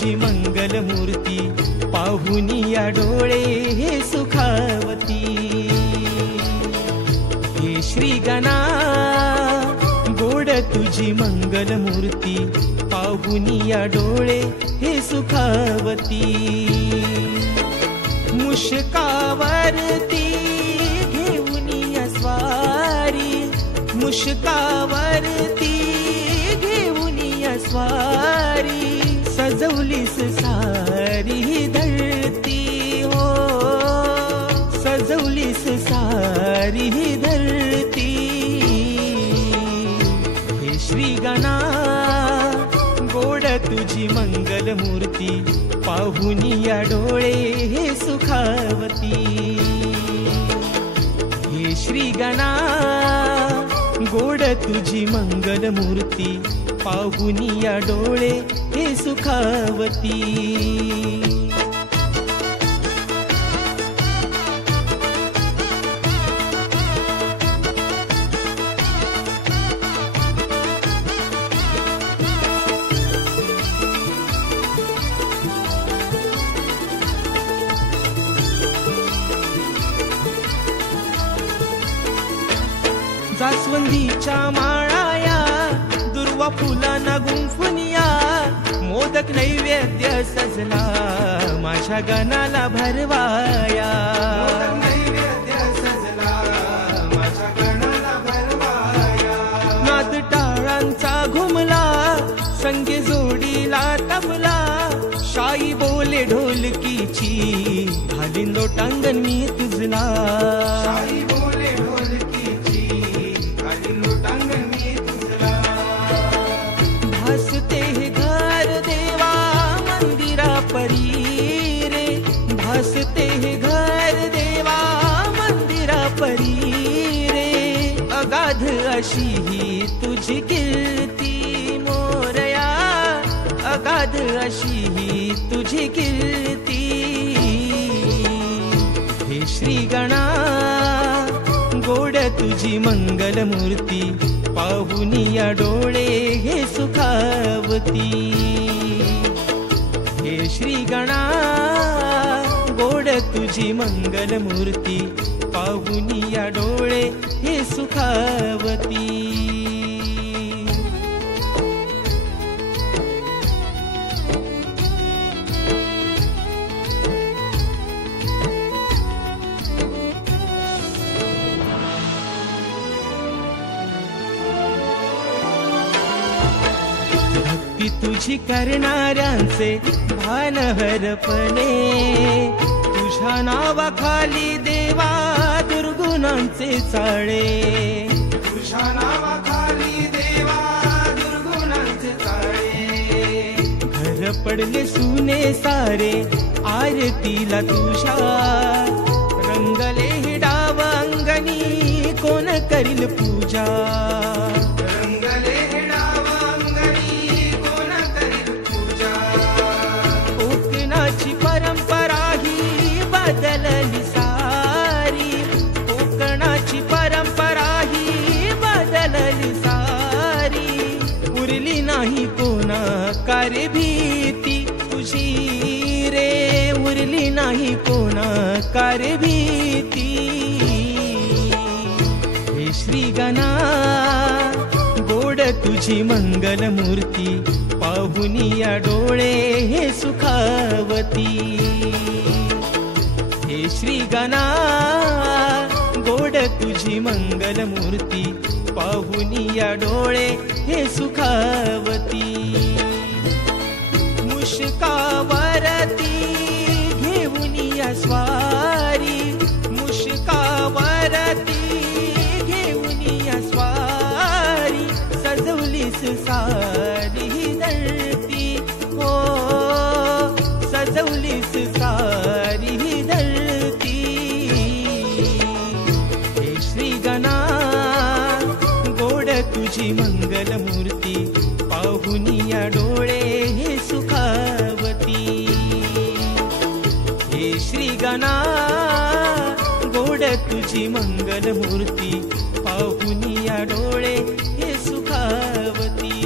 तुझी मंगल मूर्ती पाहुनिया डोळे हे सुखावती. हे श्री गणा गोड तुझी मंगल मूर्ती पाहुनिया डोळे हे सुखावती. मुशकावरती घेऊनिया स्वारी, मुशकावरती घेऊनिया स्वारी, सजवलीस सारी धरती हो, सजवलीस सारी धरती. हे श्री गणा गोड तुझी मंगल मूर्ती पाहुनिया डोळे हे सुखावती. हे श्री गणा गोड तुझी मंगल मूर्ती पाहुनिया डोळे हे सुखावती. जास्वंदीच्या माळाया दुर्वा फुलांना गुंफुनिया, मोदक नैवेद्य सजला माझ्या गणाला भरवाया. नाद टाळांचा घुमला संगे जोडीला तबला, शाई बोले ढोलकीची घालीन लोटांगण मी तुझला. भासते हे घर देवा मंदिरा परी रे, भासते हे घर देवा मंदिरा परी रे. अगाध अशी ही तुझी कीर्ती मोरया, अगाध अशी ही तुझी कीर्ती. हे श्री गणा गोड तुझी मंगल मूर्ती पाहुनिया डोळे हे सुखावती. हे श्री गणा गोड तुझी मंगल मूर्ती पाहुनिया डोळे हे सुखावती. तुझी करणाऱ्यांचे भान हरपणे, तुझ्या नावाखाली देवा दुर्गुणांचे चाळे, तुझ्या नावाखाली देवा दुर्गुणांचे चाळे. घर पडले सुने सारे आरतीला तुझ्या, रंगले हे डाव अंगणी कोण करील पूजा. परंपरा ही बदलली सारी, कोकणाची परंपरा ही बदलली सारी. उरली नाही कोणा कार्य भीती तुझी रे, उरली नाही कोणा कार्य भीती. हे श्री गणा गोड तुझी मंगल मूर्ती पाहुनिया डोळे हे सुखावती. हे श्री गणा गोड तुझी मंगल मूर्ती पाहुनिया डोळे हे सुखावती. मुशकावरती घेऊनिया स्वारी, मुशकावरती घेऊनिया स्वारी, सजवलीस सारी धरती हो, सजवलीस सारी धरती. हे श्री गणा गोड तुझी मंगल मूर्ती पाहुनिया डोळे हे सुखावती. हे श्री गणा गोड तुझी मंगल मूर्ती पाहुनिया डोळे हे सुखावती.